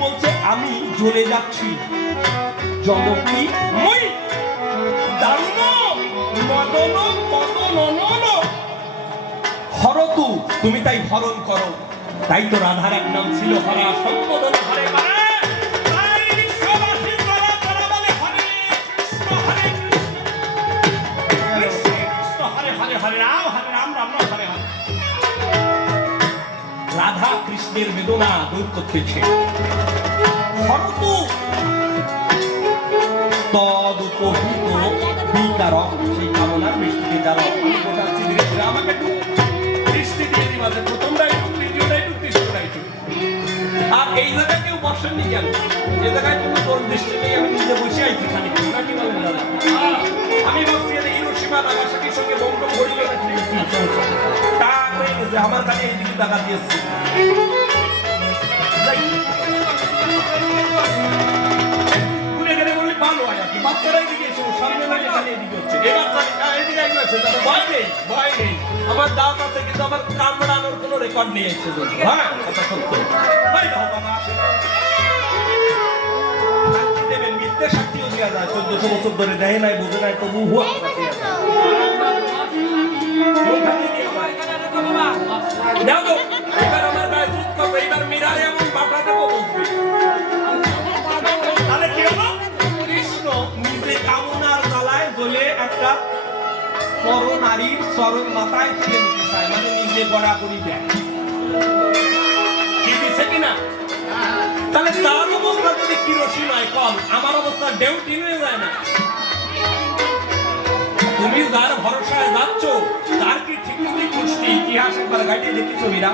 বলছে, আমি জ্বলে যাচ্ছি। হরতু, তুমি তাই হরণ করো। তাই তো রাধার এক নাম ছিল হরা সম্পদন হরে। রাধা কৃষ্ণের বেদনা দূর করতেছে। আমাকে আর এই জায়গায় কেউ বসেননি কেন? এই জায়গায় কোনো তোর দৃষ্টি নেই, আমি নিজে বসে আমার কাছে এইদিকে টাকা দিয়েছে। বাচ্চারা এদিকে এসে, সামনে লাগে খালি এদিকে হচ্ছে। এই বাচ্চা- এদিকে আছে, তাতে ভয় নেই, ভয় নেই। আমার দাঁত আছে কিন্তু আমার কামড়ানোর কোনো রেকর্ড নেই এসে। হ্যাঁ, কথা সত্য। ভাই বাবা, আসে। দেবেন, মিথ্যে সাক্ষীও দেওয়া যায়। 1400 বছর ধরে দেয় নাই, বোঝে নাই, তবু হুয়া দাও তো, এবার আমার গায়ে দুধ খাব, এবার মীরারে এমন বাটা দেবো। তাহলে কি হলো? নিজে কামনার জ্বালায় জ্বলে একটা পর নারীর চরণ মাথায় দিয়ে নিতে চায় মানে নিজে গড়াগড়ি দেয় কি কিনা তাহলে তার অবস্থা যদি কিরোসিন হয় কম আমার অবস্থা ডেউটি হয়ে যায় না তুমি যার ভরসায় যাচ্ছ, তার কি ঠিক ঠিক পুষ্টি ইতিহাস একবার গাইতে দেখেছ মীরা?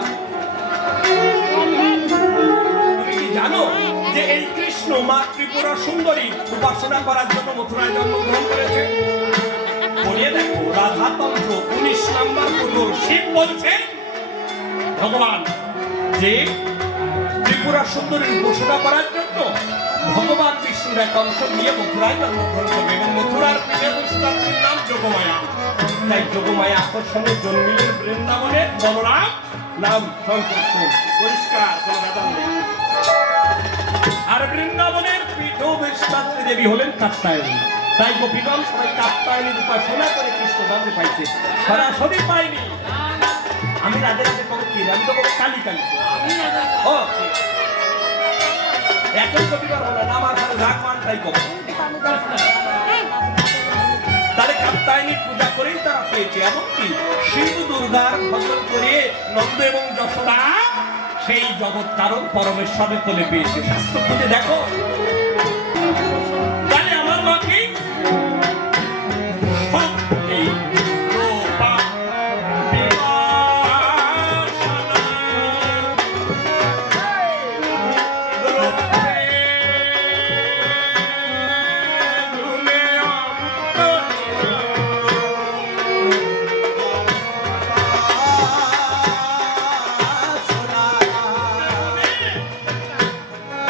তুমি কি জানো যে এই কৃষ্ণ মা ত্রিপুরা সুন্দরী উপাসনা করার জন্য মথুরায় জন্মগ্রহণ করেছে? পড়িয়ে দেখো, রাধাতন্ত্র উনিশ নাম্বার পুজোর শিব বলছে, ভগবান যে ত্রিপুরা সুন্দরীর উপাসনা করার জন্য ভগবান বিষ্ণুর এক অংশ নিয়ে মথুরায় জন্মগ্রহণ করবে এবং মথুরার প্রিয় নাম যোগমায়া। তাই যোগমায়া আকর্ষণে জন্মিলেন বৃন্দাবনে বলরাম নাম সংকর্ষণ পরিষ্কার আর বৃন্দাবনের পীঠ বিষ্ণাত্রী দেবী হলেন কাত্তায়নী তাই গোপীগণ সবাই কাত্তায়নীর উপাসনা করে কৃষ্ণ নামে পাইছে। সরাসরি পাইনি। আমি রাধে রাধে কবে কি? আমি তো কবে কালী কালী। ও না, আমার সাথে তাই কবে তাহলে কাত্তায়নীর পূজা করেই তারা পেয়েছে, এমনকি শিব দুর্গার ভজন করে নন্দ এবং যশোদা সেই জগৎ কারণ পরমেশ্বরের কোলে পেয়েছে। শাস্ত্র খুঁজে দেখো।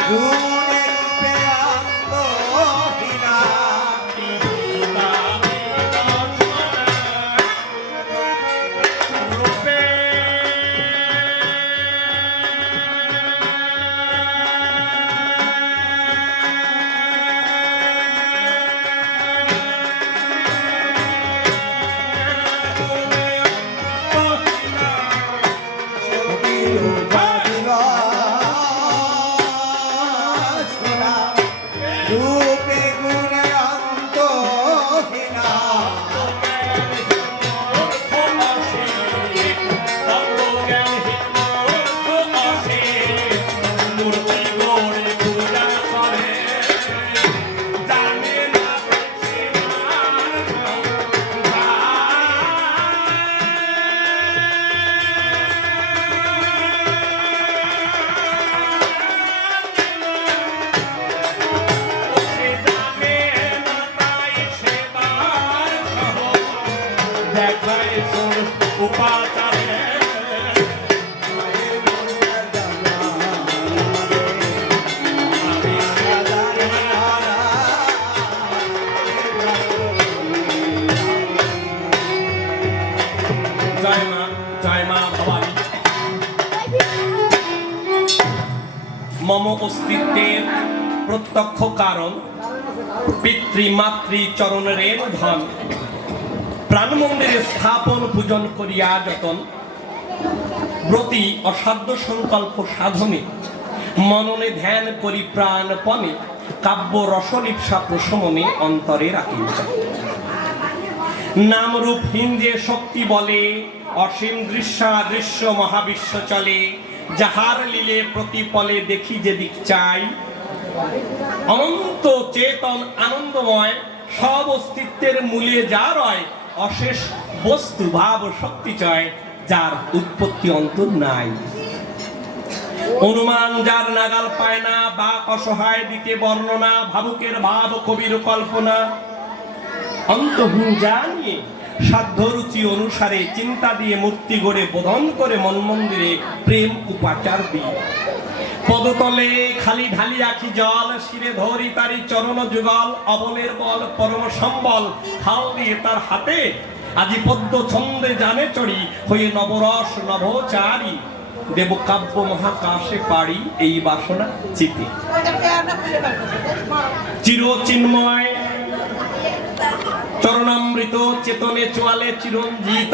오. পিতৃমাতৃ চরণের ধন। প্রাণ মন্দিরে স্থাপন, পূজন করিয়া যতন। ব্রতি অসাধ্য সংকল্প সাধনে। মননে ধ্যান করি প্রাণপণে। কাব্য রসলিপসা প্রশমনে অন্তরে রাখি। নামরূপহীন যে শক্তি বলে। অসীম দৃশ্যাদৃশ্য মহাবিশ্ব চলে। যাহার লীলে প্রতিপলে দেখি যে দিক চাই। অনন্ত চেতন আনন্দময়। সব অস্তিত্বের মূলে যা রয়, অশেষ বস্তু, ভাব শক্তি চয়, যার উৎপত্তি অন্তর নাই। অনুমান যার নাগাল পায় না, বা অসহায় দিকে বর্ণনা, ভাবুকের ভাব কবির কল্পনা। অন্তহীন যা নিয়ে সাধ্য রুচি অনুসারে চিন্তা দিয়ে মূর্তি গড়ে বোধন করে মন মন্দিরে প্রেম উপাচার দিয়ে। পদতলে খালি ঢালি আখি জল, শিরে ধরি তারি চরণ যুগল অবলের বল পরম সম্বল। হাল দিয়ে তার হাতে আজি পদ্ম ছন্দে জানে চড়ি, হয়ে নবরস নভচারী। দেব কাব্য মহাকাশে পাড়ি এই বাসনা চিতে। চির চিন্ময় চরণামৃত চেতনে চোয়ালে চিরঞ্জিত,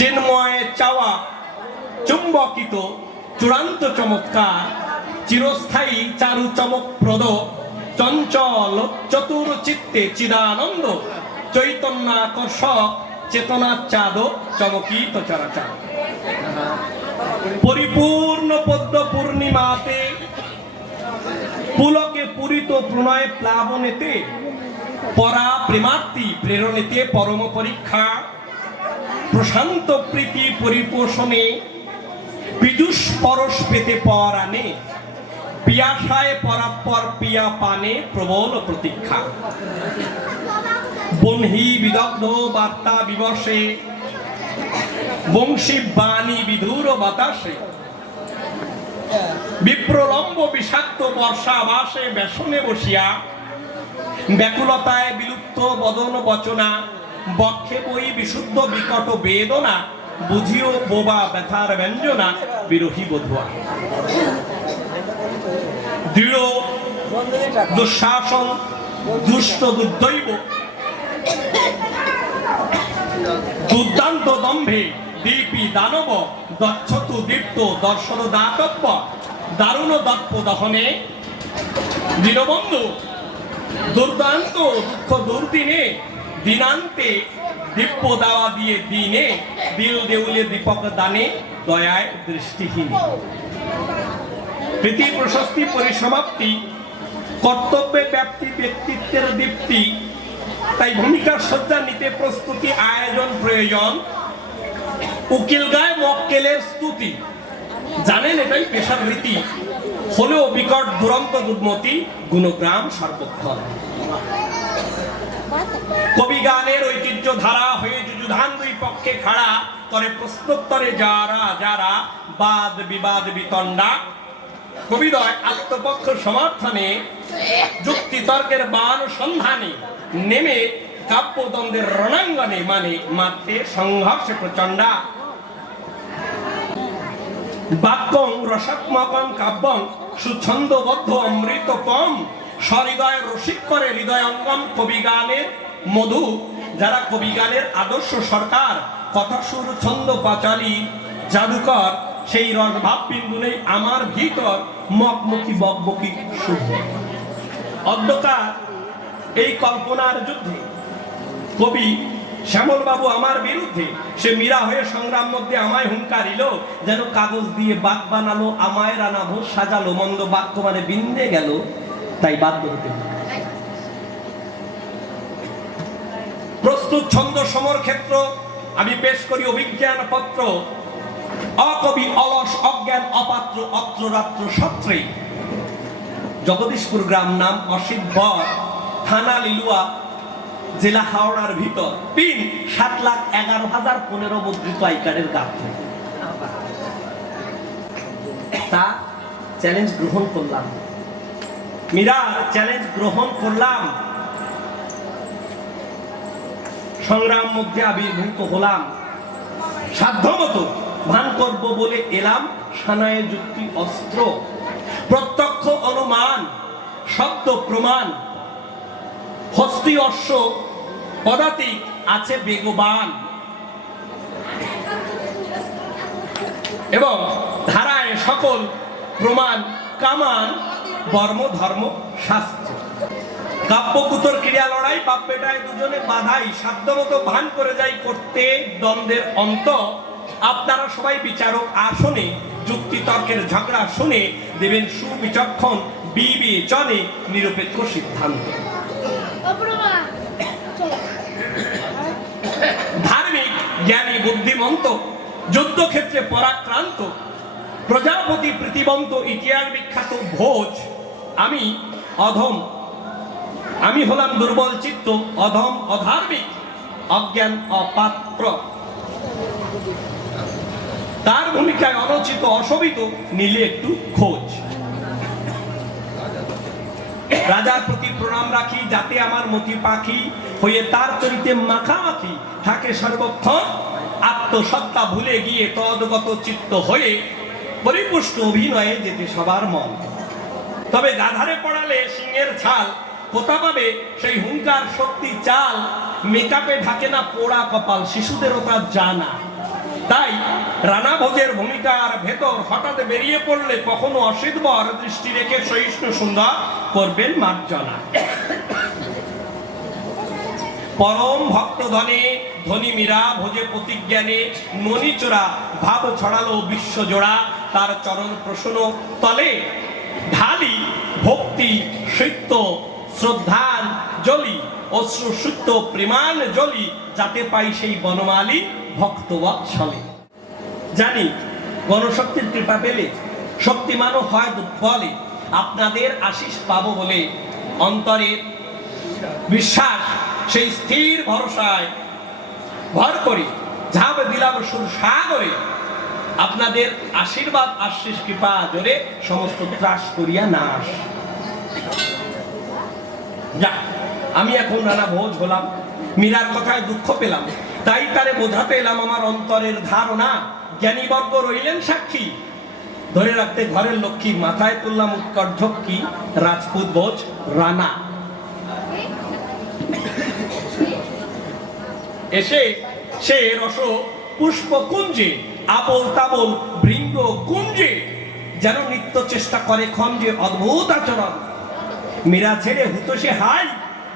চিন্ময় চাওয়া চুম্বকিত। চূড়ান্ত চমৎকার চিরস্থায়ী চারু চমকপ্রদ চঞ্চল চতুর চিত্তে চিদানন্দ চৈতন্যাকর্ষক চেতনা চাঁদ চমকিত চরাচার পরিপূর্ণ পদ্ম পূর্ণিমাতে পুলকে পুরিত প্রণয় প্লাবনেতে পরা প্রেমার্তি প্রেরণেতে পরম পরীক্ষা প্রশান্ত প্রীতি পরিপোষণে বিদুষ পরশ পেতে পর আনে পিয়াসায় পরাপর পিয়া পানে প্রবল প্রতীক্ষা। বনহি বিদগ্ধ বার্তা বিবশে বংশী বাণী বিধুর বাতাসে। বিপ্রলম্ব বিষাক্ত বর্ষা বর্ষাবাসে বেসনে বসিয়া, ব্যাকুলতায় বিলুপ্ত বদন বচনা, বক্ষে বই বিশুদ্ধ বিকট বেদনা বুঝিও বোবা ব্যথার ব্যঞ্জনা, বিরোহী বোধুয়া। দৃঢ় দুঃশাসন, দুষ্ট দুর্দৈব, দুর্দান্ত দম্ভে দীপি দানব, দক্ষতু দীপ্ত দর্শন দাতব্য, দারুণ দর্প দহনে, দীনবন্ধু, দুর্দান্ত দুঃখ দুর্দিনে, দিনান্তে দিব্য দাওয়া দিয়ে দিনে দিল দেউলে দীপক দানে দয়ায় দৃষ্টিহীন। প্রীতি, প্রশস্তি, পরিসমাপ্তি, কর্তব্যে ব্যাপ্তি, ব্যক্তিত্বের দীপ্তি, তাই ভূমিকার সজ্জা নিতে প্রস্তুতি, আয়োজন প্রয়োজন। উকিল গায় মক্কেলের স্তুতি। জানেন এটাই পেশার রীতি। হলেও বিকট দুরন্ত দুর্মতি, গুণগ্রাম সর্বক্ষণ কবি গানের ঐতিহ্য ধারা হয়ে যুযুধান দুই পক্ষে খাড়া করে প্রশ্নোত্তরে যারা যারা বাদ বিবাদ বিতণ্ডা, কবিদয় আত্মপক্ষ সমর্থনে, যুক্তি তর্কের বান সন্ধানে, নেমে কাব্যদ্বন্দ্বের রণাঙ্গনে মানে মাত্রে সংঘর্ষে প্রচণ্ডা। বাক্যং রসাত্মকং কাব্যং সুছন্দবদ্ধ অমৃতপম সহৃদয় রসিক করে হৃদয় অঙ্গম কবি গানের মধু, যারা কবি গানের আদর্শ সরকার, কথা সুর ছন্দ পাচালি, জাদুকর, সেই রস ভাব বিন্দু নেই আমার ভিতর মকমকি বকবকি শুদ্ধ অন্ধকার, এই কল্পনার যুদ্ধে, কবি শ্যামল বাবু আমার বিরুদ্ধে, সে মীরা হয়ে সংগ্রাম মধ্যে আমায় হুঙ্কারিল যেন কাগজ দিয়ে বাক বানালো, আমায় রানা ভোজ সাজালো, মন্দ বাক্য মানে বিন্দে গেল তাই বাধ্য হতে হলো। প্রস্তুত ছন্দ সমর ক্ষেত্র, আমি পেশ করি অভিজ্ঞান পত্র অকবি অলস, অজ্ঞান, অপাত্র, অত্র রাত্র সত্রে। জগদীশপুর গ্রাম নাম অসিদ্ধ থানা লিলুয়া, জেলা হাওড়ার ভিতর। পিন সাত লাখ এগারো হাজার পনেরো মুদ্রিত আইকারের গাত্রে। তা চ্যালেঞ্জ গ্রহণ করলাম। মীরা চ্যালেঞ্জ গ্রহণ করলাম। সংগ্রাম মধ্যে আবির্ভূত হলাম। সাধ্যমতো ভান করব বলে এলাম, সানায় যুক্তি অস্ত্র। প্রত্যক্ষ অনুমান, শব্দ প্রমাণ। হস্তি অশ্ব, পদাতিক আছে বেগবান। এবং ধারায় সকল প্রমাণ, কামান বর্ম ধর্ম, শাস্ত্র। কাব্যকুতর ক্রিয়া লড়াই, বাপ বেটায় দুজনে বাধাই, সাধ্যমতো ভান করে যাই করতে দ্বন্দ্বের অন্ত। আপনারা সবাই বিচারক আসনে যুক্তি তর্কের ঝগড়া শুনে, দেবেন সুবিচক্ষণ, বিবেচনে, নিরপেক্ষ সিদ্ধান্ত। ধার্মিক, জ্ঞানী, বুদ্ধিমন্ত, যুদ্ধক্ষেত্রে পরাক্রান্ত, প্রজাপতি প্রীতিবন্ত, ইতিহাস বিখ্যাত ভোজ আমি অধম। আমি হলাম দুর্বল চিত্ত, অধম, অধার্মিক, অজ্ঞান, অপাত্র। তার ভূমিকায় অনচিত অশোভিত, নিলে একটু খোঁজ। রাজার প্রতি প্রণাম রাখি, যাতে আমার মতি পাখি হয়ে তার চরিতে মাখামাখি থাকে সর্বক্ষণ আত্মসত্তা ভুলে গিয়ে তদগত চিত্ত হয়ে পরিপুষ্ট অভিনয়ে যেতে সবার মন। তবে গাধারে পড়ালে সিংহের ছাল কোথা পাবে সেই হুঙ্কার শক্তি চাল, মেকআপে ঢাকে না পোড়া কপাল, শিশুদেরও তা জানা। তাই রানা ভোজের ভূমিকার ভেতর হঠাৎ বেরিয়ে পড়লে কখনো অসিদ্ধবর দৃষ্টি রেখে সহিষ্ণু সুন্দর করবেন মার্জনা। পরম ভক্ত ধনে ধনী মীরা, ভোজে প্রতিজ্ঞানে মণিচোরা ভাব ছড়ালো বিশ্ব জোড়া, তার চরণ প্রসন্ন, তলে ঢালি, ভক্তি, সত্য শ্রদ্ধান জলি, অশ্রু সুত্য প্রেমান জলি, যাতে পাই সেই বনমালী ভক্ত বৎসলে জানি, গণশক্তির কৃপা পেলে শক্তিমানও হয় বলে আপনাদের আশিস পাব বলে অন্তরে বিশ্বাস, সেই স্থির ভরসায় ভর করে, ঝাঁপ দিলাম সুর সাগরে আপনাদের আশীর্বাদ আশিস কৃপা জোরে সমস্ত ত্রাস করিয়া নাশ। যা, আমি এখন নানা ভোজ হলাম, মীরার কথায় দুঃখ পেলাম, তাই তারে বোঝাতে এলাম আমার অন্তরের ধারণা। জ্ঞানীবর্গ রইলেন সাক্ষী। ধরে রাখতে ঘরের লক্ষ্মী, মাথায় তুললাম উৎকট ঝক্কি রাজপুত ভোজ রানা। এসে সে রস পুষ্প কুঞ্জে আবল তাবল বৃঙ্গ কুঞ্জে যেন নিত্য চেষ্টা করে খঞ্জে অদ্ভুত আচরণ। মীরা ছেড়ে হুতো সে হাই,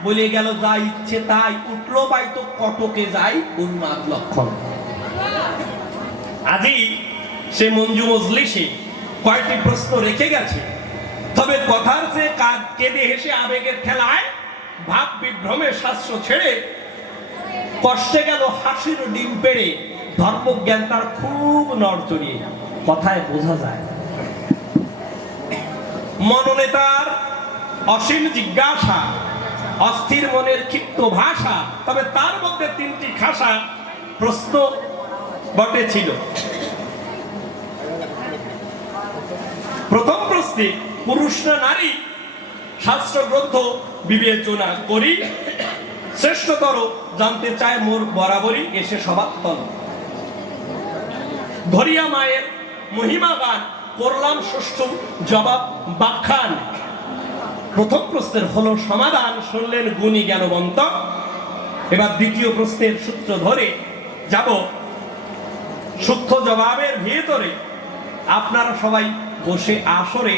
বলে গেল, যা ইচ্ছে তাই। উঠল পাই তো কটকে যাই উন্মাদ লক্ষণ। আজি সে মঞ্জু মজলিসে কয়েকটি প্রশ্ন রেখে গেছে। তবে কথার সে কাজ কেঁদে হেসে আবেগের খেলায় ভাব বিভ্রমে শাস্ত্র ছেড়ে কষ্টে গেল হাসির ডিম পেড়ে। ধর্মজ্ঞান তার খুব নড়চড়িয়ে কথায় বোঝা যায়। মনোনেতার অসীম জিজ্ঞাসা, অস্থির মনের ক্ষিপ্ত ভাষা, তবে তার মধ্যে তিনটি খাসা প্রশ্ন বটে ছিল প্রথম প্রশ্নে, পুরুষ না নারী? শাস্ত্র গ্রন্থ বিবেচনা করি। শ্রেষ্ঠতর জানতে চায় মোর বরাবরই এসে সবাত্তন ধরিয়া মায়ের মহিমা গান করলাম সুষ্ঠু জবাব বাখ্যান প্রথম প্রশ্নের হলো, সমাধান শুনলেন গুণী জ্ঞানবন্ত। এবার দ্বিতীয় প্রশ্নের সূত্র ধরে যাব। সূক্ষ্ম জবাবের ভেতরে আপনারা সবাই বসে আসরে,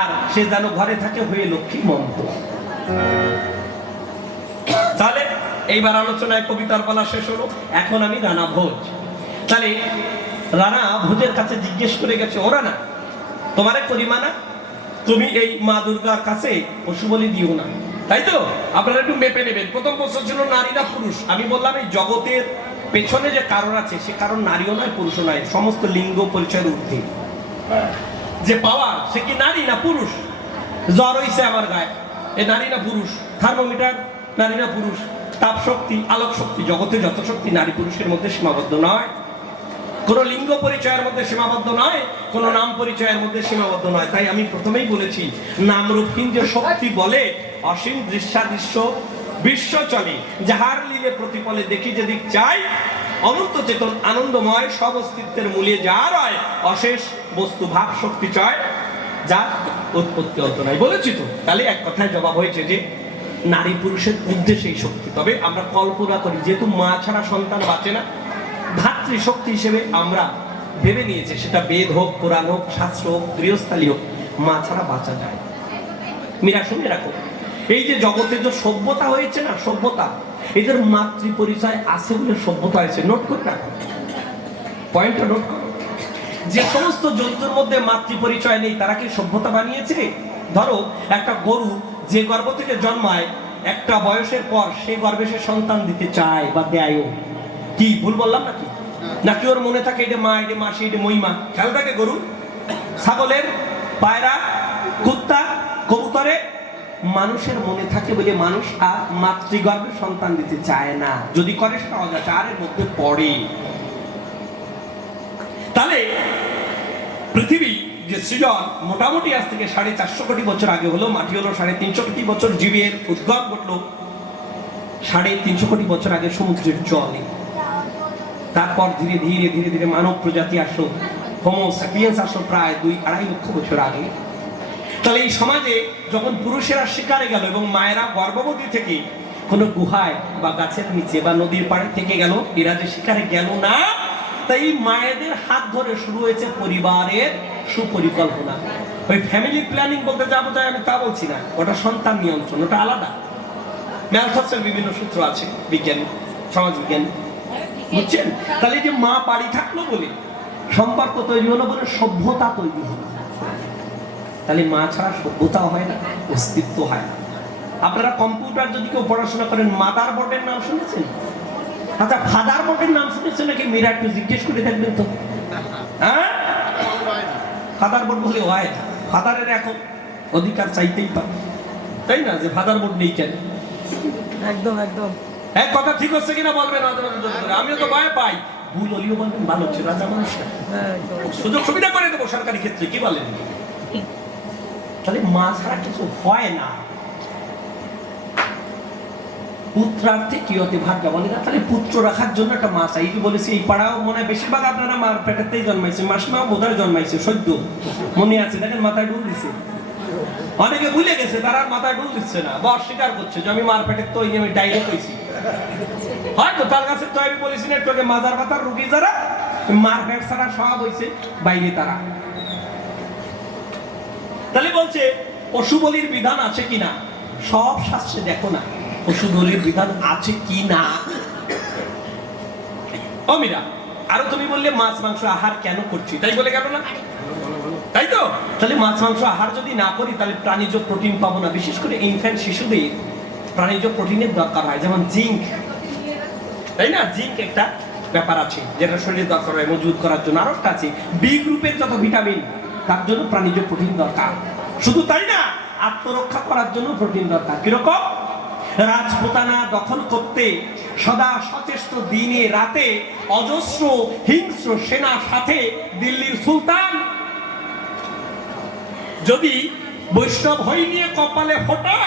আর সে যেন ঘরে থাকে হয়ে লক্ষ্মী মন্ত্র। তাহলে এইবার আলোচনায় কবিতার পালা শেষ হলো, এখন আমি রানা ভোজ। তাহলে রানা ভোজের কাছে জিজ্ঞেস করে গেছে, ও রানা, তোমারে করিমা না? তুমি এই মা দুর্গার কাছে পশু বলি দিও না। তাই তো? আপনারা একটু মেপে নেবেন। প্রথম প্রশ্ন ছিল, নারী না পুরুষ? আমি বললাম, এই জগতের পেছনে যে কারণ আছে, সে কারণ নারীও নয়, পুরুষও নয়। সমস্ত লিঙ্গ পরিচয়ের ঊর্ধ্বে। যে পাওয়া সে কি নারী না পুরুষ? জ্বর হইছে আমার গায়ে। এ নারী না পুরুষ? থার্মোমিটার, নারী না পুরুষ? তাপ শক্তি আলোক শক্তি জগতে যত শক্তি নারী পুরুষের মধ্যে সীমাবদ্ধ নয়। কোন লিঙ্গ পরিচয়ের মধ্যে সীমাবদ্ধ নয়, কোন নাম পরিচয়ের মধ্যে সীমাবদ্ধ নয়। তাই আমি প্রথমেই বলেছি নামরূপহীন যে শক্তি বলে, অসীম দৃশ্যাদৃশ্য বিশ্ব চলে যাহার লীলে প্রতিফলে দেখি যদি চাই, অনন্ত চেতন আনন্দময় সব অস্তিত্বের মূলে যা রয়, অশেষ বস্তু ভাব শক্তি চয়, যা উৎপত্তি অন্ত নাই। বলেছি তো, তাহলে এক কথায় জবাব হয়েছে যে, নারী পুরুষের উদ্দেশ্যে এই শক্তি। তবে আমরা কল্পনা করি, যেহেতু মা ছাড়া সন্তান বাঁচে না ধাত্রী শক্তি হিসেবে আমরা ভেবে নিয়েছি, সেটা বেদ হোক, কোরআন হোক, শাস্ত্র হোক, গৃহস্থালী হোক, মা ছাড়া বাঁচা যায় মীরা, শুনে রাখো। এই যে জগতে যে সভ্যতা হয়েছে না, সভ্যতা, এদের মাতৃ পরিচয় আছে বলে সভ্যতা হয়েছে। নোট করে রাখো পয়েন্টটা নোট করো। যে সমস্ত জন্তুর মধ্যে মাতৃ পরিচয় নেই, তারা কি সভ্যতা বানিয়েছে? ধরো, একটা গরু যে গর্ভ থেকে জন্মায়, একটা বয়সের পর সে গর্ভে সে সন্তান দিতে চায় বা দেয়ও। কি, ভুল বললাম নাকি? নাকি ওর মনে থাকে এটা মা এটা মাসি এটা মহিমা? খেয়াল থাকে গরু ছাগলের পায়রা, কুত্তা, কবুতরে মানুষের মনে থাকে বলে মানুষ আর মাতৃগর্ভে সন্তান দিতে চায় না। যদি করে সেটা অজাচারের মধ্যে পড়ে। তাহলে পৃথিবী যে সৃজন, মোটামুটি আজ থেকে সাড়ে চারশো কোটি বছর আগে হলো, মাটি হলো সাড়ে তিনশো কোটি বছর জীবের উদ্গম ঘটলো। সাড়ে তিনশো কোটি বছর আগে সমুদ্রের জলে তারপর ধীরে ধীরে ধীরে ধীরে মানব প্রজাতি আসলো হোমো স্যাপিয়েন্স আসলো প্রায় দুই আড়াই লক্ষ বছর আগে। তাহলে এই সমাজে যখন পুরুষেরা শিকারে গেল এবং মায়েরা গর্ভবতী থেকে কোনো গুহায় বা গাছের নিচে বা নদীর পাড়ে থেকে গেল, এরা যে শিকারে গেল না, তাই মায়েদের হাত ধরে শুরু হয়েছে পরিবারের সুপরিকল্পনা। ওই ফ্যামিলি প্ল্যানিং বলতে যা বোঝায় আমি তা বলছি না। ওটা সন্তান নিয়ন্ত্রণ, ওটা আলাদা। ম্যালথসের বিভিন্ন সূত্র আছে, বিজ্ঞান সমাজ বিজ্ঞান বুঝছেন? তাহলে যে মা বাড়ি থাকল বলে সম্পর্ক তৈরি হলো বলে সভ্যতা তৈরি হলো। তাহলে মা ছাড়া সভ্যতাও হয় না, অস্তিত্ব হয় না। আপনারা কম্পিউটার যদি কেউ পড়াশোনা করেন মাদার বোর্ডের নাম শুনেছেন? আচ্ছা ফাদার বোর্ডের নাম শুনেছেন নাকি? মেয়েরা একটু জিজ্ঞেস করে দেখবেন তো। হ্যাঁ? ফাদার বোর্ড বলে হয় ফাদারের এখন অধিকার চাইতেই পারে। তাই না? যে ফাদার বোর্ড নেই কেন? একদম একদম। এক কথা ঠিক হচ্ছে কিনা বলবেন। আমিও তো ভয় পাই। ভুল হলিও বলবেন ভালো হচ্ছে রাজা মানুষ সুযোগ সুবিধা করে দেবো সরকারি ক্ষেত্রে কি বলেন? তাহলে মা ছাড়া কিছু হয় না। পুত্রার্থে কি হতে ভাগ্যা বলে না? তাহলে পুত্র রাখার জন্য একটা মা চাই যে বলেছি? এই পাড়াও মনে হয় বেশিরভাগ আপনারা মার পেটেতেই জন্মাইছে মাসিমাও বোধহয় জন্মাইছে সদ্য। মনে আছে দেখেন মাথায় ডুল দিছে। অনেকে ভুলে গেছে, তারা মাথায় ডুল দিচ্ছে না। বা অস্বীকার করছে যে আমি মার পেটের তো আমি ডাইরেক্ট হয়েছি হয়তো তার কাছে তো আমি বলেছি না আগে মাজার পাতার রুগী যারা মার পেট ছাড়া সব হয়েছে বাইরে তারা। তাহলে বলছে পশু বলির বিধান আছে কিনা সব শাস্ত্রে দেখো না পশু বলির বিধান আছে কি না। অমিরা, আরও তুমি বললে মাছ, মাংস, আহার কেন করছি? তাই বলে গেল না? তাই তো? তাহলে মাছ, মাংস, আহার যদি না করি, তাহলে প্রাণীজ প্রোটিন পাবো না। বিশেষ করে ইনফ্যান্ট শিশুদের প্রাণীজ প্রোটিনের দরকার হয়, যেমন জিঙ্ক। তাই না? জিঙ্ক একটা ব্যাপার আছে, যেটা শরীরের দরকার হয়, মজবুত করার জন্য। আরও একটা আছে বি গ্রুপের যত ভিটামিন, তার জন্য প্রাণীজ প্রোটিন দরকার। শুধু তাই না, আত্মরক্ষা করার জন্য প্রোটিন দরকার। কীরকম? রাজপুতানা দখল করতে, সদা সচেষ্ট দিনে রাতে অজস্র, হিংস্র সেনার সাথে দিল্লির সুলতান যদি বৈষ্ণব হই নিয়ে কপালে ফোটা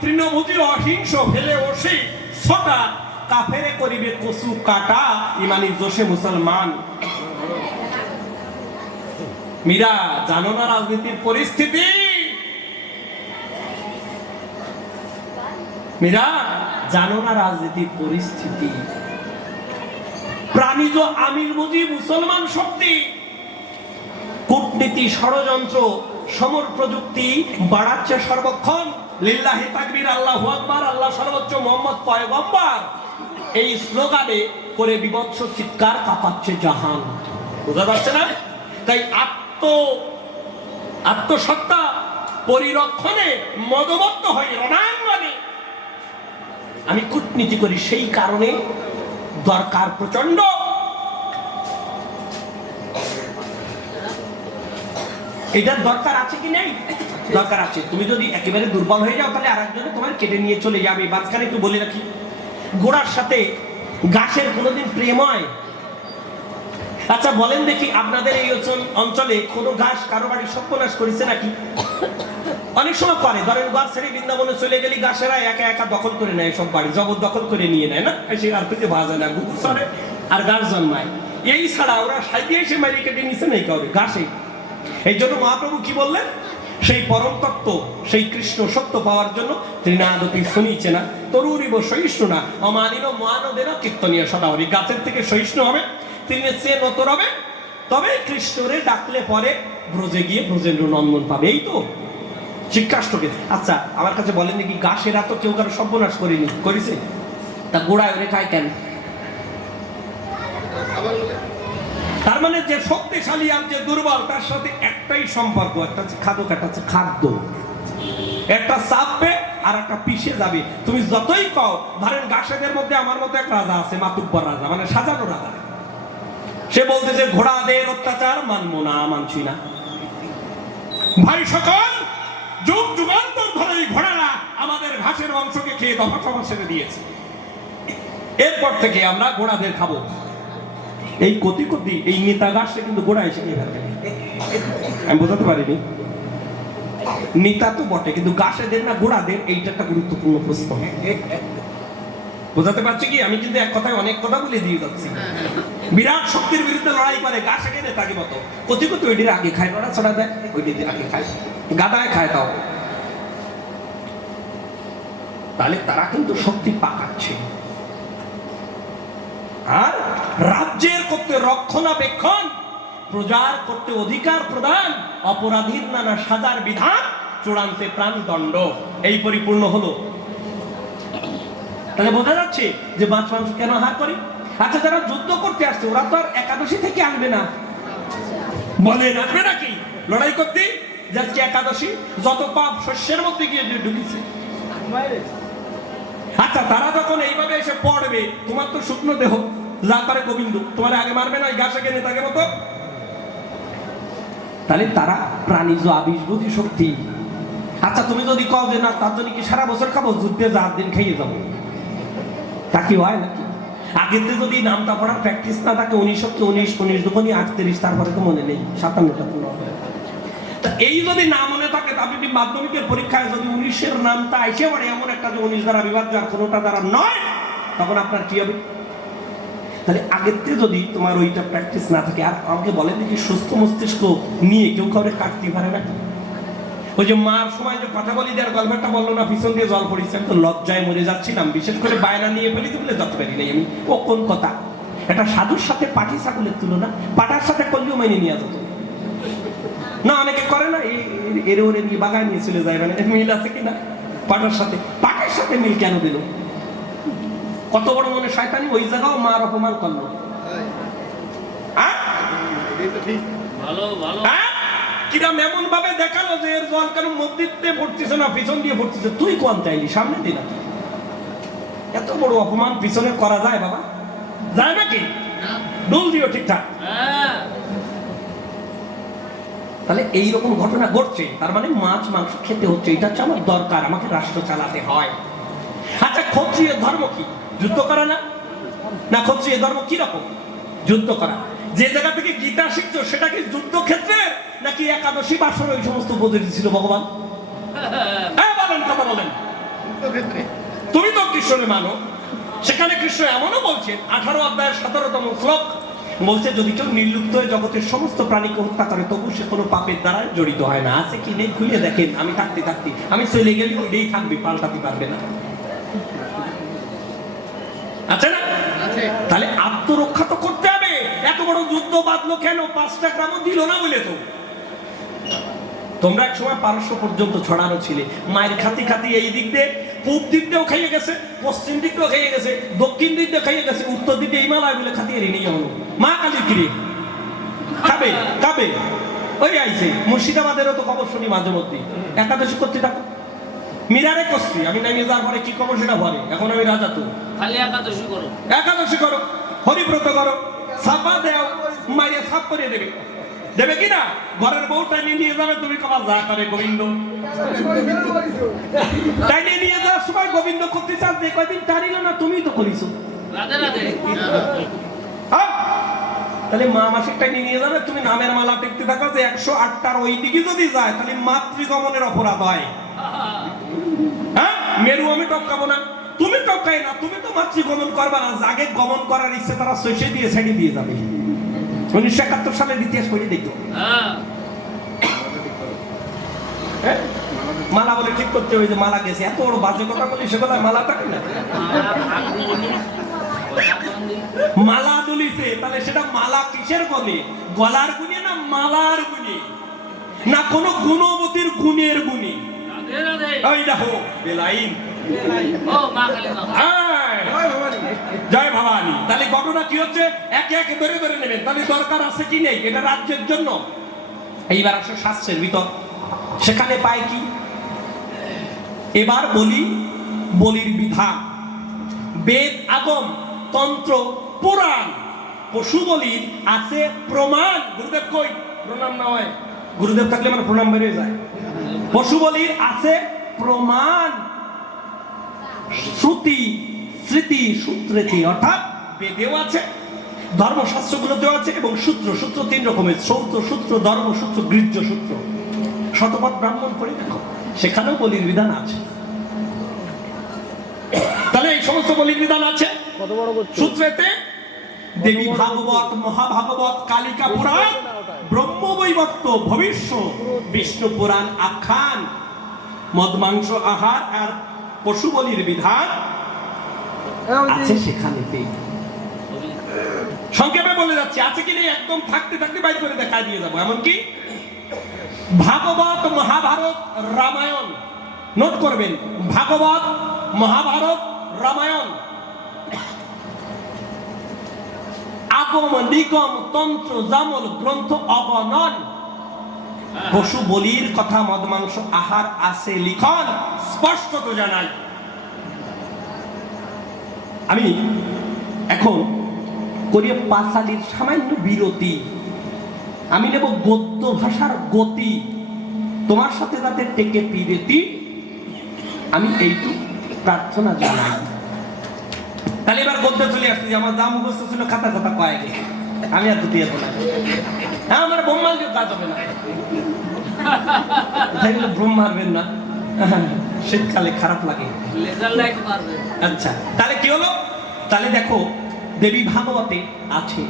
তৃণভূতি অহিংস ফেলে ওসে ছটা, কাফেরে করিবে কসু কাটা, ইমানি জোশে মুসলমান। মীরা, জানো না রাজনীতির পরিস্থিতি? মীরা, জানো না রাজনীতির পরিস্থিতি? প্রাণীজ আমির মুজি মুসলমান শক্তি। কূটনীতি ষড়যন্ত্র সমর প্রযুক্তি বাড়াচ্ছে সর্বক্ষণ। লিল্লাহি তাকবীর, আল্লাহু আকবার, আল্লাহ সর্বোচ্চ মোহাম্মদ পয়গম্বর। এই স্লোগানে করে বিভৎস চিৎকার কাঁপাচ্ছে জাহান। বোঝা যাচ্ছে না? তাই আত্ম আত্মসত্তা পরিরক্ষণে মদমত্ত হয়ে রণাঙ্গনে। আমি কূটনীতি করি সেই কারণে দরকার প্রচণ্ড এটার দরকার আছে কি নেই? দরকার আছে। তুমি যদি একেবারে দুর্বল হয়ে যাও, তাহলে আরেকজনে তোমার কেটে নিয়ে চলে যাবে। মাঝখানে একটু বলে রাখি গোড়ার সাথে গাছের কোনোদিন প্রেম হয়? আচ্ছা বলেন দেখি আপনাদের এই অঞ্চলে কোনো ঘাস কারও বাড়ি সর্বনাশ করেছে নাকি? অনেক সময় করে। ধরেন গাছ ছেড়ে বৃন্দাবনে চলে গেলে গাছেরা একা একা দখল করে নেয় সব বাড়ি জবর দখল করে নিয়ে নেয়, না? সে আর খুঁজে ভাজা না। গুগু সরে আর গাছ জন্মায়। এই ছাড়া ওরা সাইডে এসে মারি কেটে নিছে নেই কাউরে ঘাসে। এই জন্য মহাপ্রভু কি বললেন? সেই পরম তত্ত্ব সেই কৃষ্ণ সত্য পাওয়ার জন্য ত্রিনাদতি শুনিছে না তরুরিব সহিষ্ণু না অমানিন মানবের কীর্তনীয় সদাহরি গাছের থেকে সহিষ্ণু হবে, তিনি সে নতর হবে তবে কৃষ্ণরে ডাকলে পরে ব্রজে গিয়ে ব্রজেন্দ্র নন্দন পাবে। এই তো শিক্ষাষ্টকে আচ্ছা আমার কাছে বলেন কি, গাছেরা তো কেউ কারও সর্বনাশ করেনি? করেছে? তা গোড়ায় ওরে খায় কেন? তার মানে যে শক্তিশালী আর যে দুর্বল, তার সাথে একটাই সম্পর্ক, একটা হচ্ছে খাদ্য একটা হচ্ছে খাদ্য। একটা চাপবে আর একটা পিষে যাবে। তুমি যতই কও, ধরেন গাছেদের মধ্যে আমার মধ্যে এক রাজা আছে, মাতুব্বর রাজা মানে সাজানো রাজা। সে বলতে বলতেছে ঘোড়াদের অত্যাচার মানবো না, মানছি না। ভাই সকল, যুগ যুগান্তর ধরে এই ঘোড়ারা আমাদের ঘাসের অংশকে খেয়ে দফা ছেড়ে দিয়েছে। এরপর থেকে আমরা ঘোড়াদের খাব। এই কতি কতি এই নেতা গাছটা কিন্তু গোড়া এসে নিয়ে ফেলবে আমি বোঝাতে পারিনি। তো বটে, কিন্তু গাছেদের না গোড়াদের এইটা একটা গুরুত্বপূর্ণ প্রশ্ন। বোঝাতে পারছি কি? আমি কিন্তু এক কথায় অনেক কথা বলে দিয়ে যাচ্ছি। বিরাট শক্তির বিরুদ্ধে লড়াই করে নেতাকে মতো ওইটির আগে খায়, লড়া ছড়া দেয় ওইটির আগে খায়। গাদায় খায় তাও। তাহলে তারা কিন্তু শক্তি পাকাচ্ছে। আর রাজ্যের করতে রক্ষণাবেক্ষণ, প্রজার করতে অধিকার প্রদান, অপরাধীর নানা সাজার বিধান, চূড়ান্তে প্রাণদণ্ড। এই পরিপূর্ণ হলো। তাহলে বোঝা যাচ্ছে যে মাছ মাংস কেন হার করে? আচ্ছা যারা যুদ্ধ করতে আসছে, ওরা তো আর একাদশী থেকে আসবে না। বলে আসবে নাকি? লড়াই করতে? যে আজকে একাদশী, যত পাপ শস্যের মধ্যে গিয়ে ঢুকিছে আচ্ছা তারা যখন এইভাবে এসে পড়বে, তোমার তো শুকনো দেহ। যা পারে গোবিন্দ, তোমার আগে মারবে না গাছে গেলে তাকে মতো তাহলে তারা প্রাণীজ আবির্ভূতি শক্তি। আচ্ছা তুমি যদি কও যে না, তার জন্য কি সারা বছর খাব? যুদ্ধে যার দিন খাইয়ে যাব। তা কি হয় নাকি? আগেতে যদি নামটা পড়ার প্র্যাকটিস না থাকে উনিশশো উনিশ উনিশ দুগুনি আটত্রিশ, তারপরে তো মনে নেই, সাতান্নটা। তা এই যদি না মনে থাকে আপনি মাধ্যমিকের পরীক্ষায় যদি উনিশের নামটা এসে পড়ে, এমন একটা যে উনিশ দ্বারা বিভাগ আর কোনোটা দ্বারা নয়, তখন আপনার কি হবে? তাহলে আগের থেকে যদি তোমার ওইটা প্র্যাকটিস না থাকে, আর আমাকে বলেন দেখি সুস্থ মস্তিষ্ক নিয়ে কেউ কাউরে কাটতে পারে না। ওই যে মার সময় যে কথা বলি দেওয়ার গল্পটা বলল না, পিছন দিয়ে জল আমি তো লজ্জায় মরে যাচ্ছিলাম। বিশেষ করে বায়না নিয়ে ফেলি বলে যেতে পারি নাই আমি। ও কোন কথা? একটা সাধুর সাথে পাটি ছাগলের তুলনা পাটার সাথে করলেও মাইনে নিয়ে যেত। না, অনেকে করে না এর ওরে নিয়ে বাগায় নিয়ে চলে যায় মানে মিল আছে কিনা? পাটার সাথে পাটের সাথে মিল কেন দিল কত বড় মনে শয়তানি? ওই জায়গাও মার অপমান করল। হ্যাঁ? কিরাম এমন ভাবে দেখাল যে এর জল কেন মন্দিরতে পড়তেছে না পিছন দিয়ে পড়তেছে তুই কোন চাইলি? সামনে দিন এত বড় অপমান পিছনে করা যায় বাবা? যায় নাকি? ডুল দিও ঠিকঠাক। হ্যাঁ। তাহলে এইরকম ঘটনা ঘটছে তার মানে মাছ মাংস খেতে হচ্ছে এটা হচ্ছে আমার দরকার আমাকে রাষ্ট্র চালাতে হয়। আচ্ছা ক্ষত্রিয় ধর্ম কি? যুদ্ধ করা না? না এ ধর্ম কি রকম যুদ্ধ করা। যে জায়গা থেকে গীতা শিখছো সেটা কি যুদ্ধক্ষেত্রে নাকি একাদশী বাসর, ওই সমস্ত উপদেশ ছিল ভগবান? হ্যাঁ বলেন, কথা বলেন। তুমি তো কৃষ্ণের মানো সেখানে কৃষ্ণ এমনও বলছেন, আঠারো অধ্যায়ের সতেরোতম শ্লোক, বলছে, যদি কেউ নির্লুপ্ত হয়ে জগতের সমস্ত প্রাণীকে হত্যা করে, তবু সে কোনো পাপের দ্বারা জড়িত হয় না। আছে কি নেই? খুলে দেখেন, আমি থাকতে থাকতে। আমি চলে গেলে ওইটাই থাকবে, পাল্টাতে পারবে না। আছে না? তাহলে আত্মরক্ষা তো করতে হবে। এত বড় যুদ্ধ বাঁধলো কেন? পাঁচটা গ্রামও দিল না বলে তো। তোমরা এক সময় পারস্য পর্যন্ত ছড়ানো ছিলে। মায়ের খাতি খাতি এই দিক দিয়ে পূব দিক দিয়েও খাইয়ে গেছে পশ্চিম দিক দিয়েও খাইয়ে গেছে দক্ষিণ দিক দিয়ে খাইয়ে গেছে উত্তর দিক দিয়ে হিমালয় বলে খাতিয়ে নিয়ে হলো মা কালী কিরে? খাবে? খাবে? ওই আইছে। মুর্শিদাবাদেরও তো খবর শুনি মাঝে মধ্যে। একাদশী করতে থাকো মিরারে করছি আমি নামিয়ে যাওয়ার পরে কি খবর সেটা ভরে এখন আমি রাজা তো। খালি একাদশী করো। একাদশী করো হরিব্রত করো সাপা দেও মাইয়া সাপ করে দেবে। দেবে কি না? ঘরের বউটা নিয়ে নিয়ে যাবে তুমি কবা যা করে গোবিন্দ। তাই নিয়ে যাওয়ার সময় গোবিন্দ করতে চান যে কয়দিন টানিল না তুমি তো করিছো। হ্যাঁ? তাহলে মা মাসিকটা নিয়ে নিয়ে যাবে তুমি নামের মালা টেকতে থাকো যে একশো আটটার ওই দিকে যদি যায় তাহলে মাতৃগমনের অপরাধ হয়। হ্যাঁ? মেরু, আমি টপকাবো না। তুমি টপকাই না, তুমি তো মাতৃ গমন করবা না। যাকে গমন করার ইচ্ছে, তারা শেষে দিয়ে ছেড়ে দিয়ে যাবে। উনিশশো একাত্তর সালের ইতিহাস পড়ে দেখো। হ্যাঁ? মালা বলে ঠিক করতে হবে যে মালা গেছে। এত বড় বাজে কথা বলি সে কথায় মালা থাকে না। মালা কথা তুলিছে, তাহলে সেটা মালা কিসের বলে গলার গুণে না মালার গুণে? না কোনো গুণবতীর গুণের গুণে? ওই দেখো বেলাইন ও মা কালী মা এই, জয় ভবানী। তাহলে ঘটনা কি হচ্ছে? একে একে ধরে ধরে নেবেন। তাহলে দরকার আছে কি নেই? এটা রাজ্যের জন্য। এইবার আসো শাস্ত্রের ভিতর। সেখানে পায় কি? এবার বলি বলির বিধান। বেদ আগম তন্ত্র পুরাণ। পশু বলির আছে প্রমাণ। গুরুদেব কই? প্রণাম না হয়। গুরুদেব থাকলে আমার প্রণাম বেড়ে যায়। পশু বলির আছে প্রমাণ। শ্রুতি স্মৃতি সূত্রেতি অর্থাৎ বেদেও আছে ধর্মশাস্ত্রগুলোতেও আছে এবং সূত্র সূত্র তিন রকমের সৌত্র সূত্র ধর্মসূত্র গৃহ্য সূত্র। শতপথ ব্রাহ্মণ করে দেখো সেখানেও বলির বিধান আছে। তাহলে এই সমস্ত বলির বিধান আছে? সূত্রেতে দেবী ভাগবত, মহাভাগবত, কালিকা পুরাণ ব্রহ্মবৈবর্ত ভবিষ্য, বিষ্ণু পুরাণ আখ্যান মদ মাংস আহার আর পশু বলির বিধান আছে সেখানেতে সংক্ষেপে বলে যাচ্ছে, আছে কি নেই? একদম থাকতে থাকতে বাইর করে দেখা দিয়ে যাব। এমনকি ভাগবত, মহাভারত, রামায়ণ। নোট করবেন, ভাগবত, মহাভারত, রামায়ণ। আগম নিগম তন্ত্র, জামল, গ্রন্থ, অবনন। পশু বলির কথা মদ মাংস আহার আছে, লিখন, স্পষ্টত জানাই। আমি এখন করিয়ে পাঁচালির সামান্য বিরতি। আমি নেব গদ্য ভাষার গতি। তোমার সাথে যাতে টেকে পিরেতি, আমি এইটুক প্রার্থনা জানাই। তাহলে এবার গদ্যে চলে আসছি যে আমার যা মুখস্থ ছিল খাতা খাতা কয়েক। আমি আর দুটি এত না। হ্যাঁ আমার বোম্মাল কেউ কাজ হবে না। তাই বলে ভ্রম মারবেন না। শীতকালে খারাপ লাগে। আচ্ছা তাহলে কি হলো? তাহলে দেখো দেবী ভাগবতে আছে।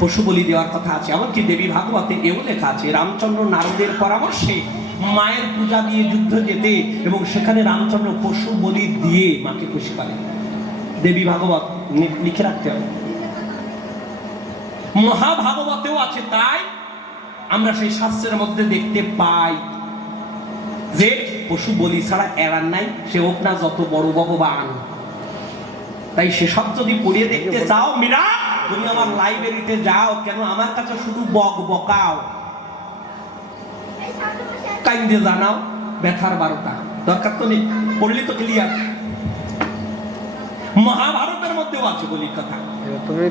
পশু বলি দেওয়ার কথা আছে। এমনকি দেবী ভাগবতে এও লেখা আছে রামচন্দ্র নারদের পরামর্শে মায়ের পূজা দিয়ে যুদ্ধ যেতে এবং সেখানে রামচন্দ্র পশু বলি দিয়ে মাকে খুশি করে। দেবী ভাগবত লিখে রাখতে হবে। মহাভাগবতেও আছে তাই আমরা সেই শাস্ত্রের মধ্যে দেখতে পাই যে পশু বলি ছাড়া এরার নাই, সে হোক না যত বড় ভগবান। তাই সেসব যদি পড়িয়ে দেখতে চাও মীরা, তুমি আমার লাইব্রেরিতে যাও, কেন আমার কাছে শুধু বক বকাও। কাইন্দে জানাও, ব্যথার বারোটা। দরকার তো নেই পড়লি তো ক্লিয়ার মহাভারতের মধ্যেও আছে বলি কথা। তুমি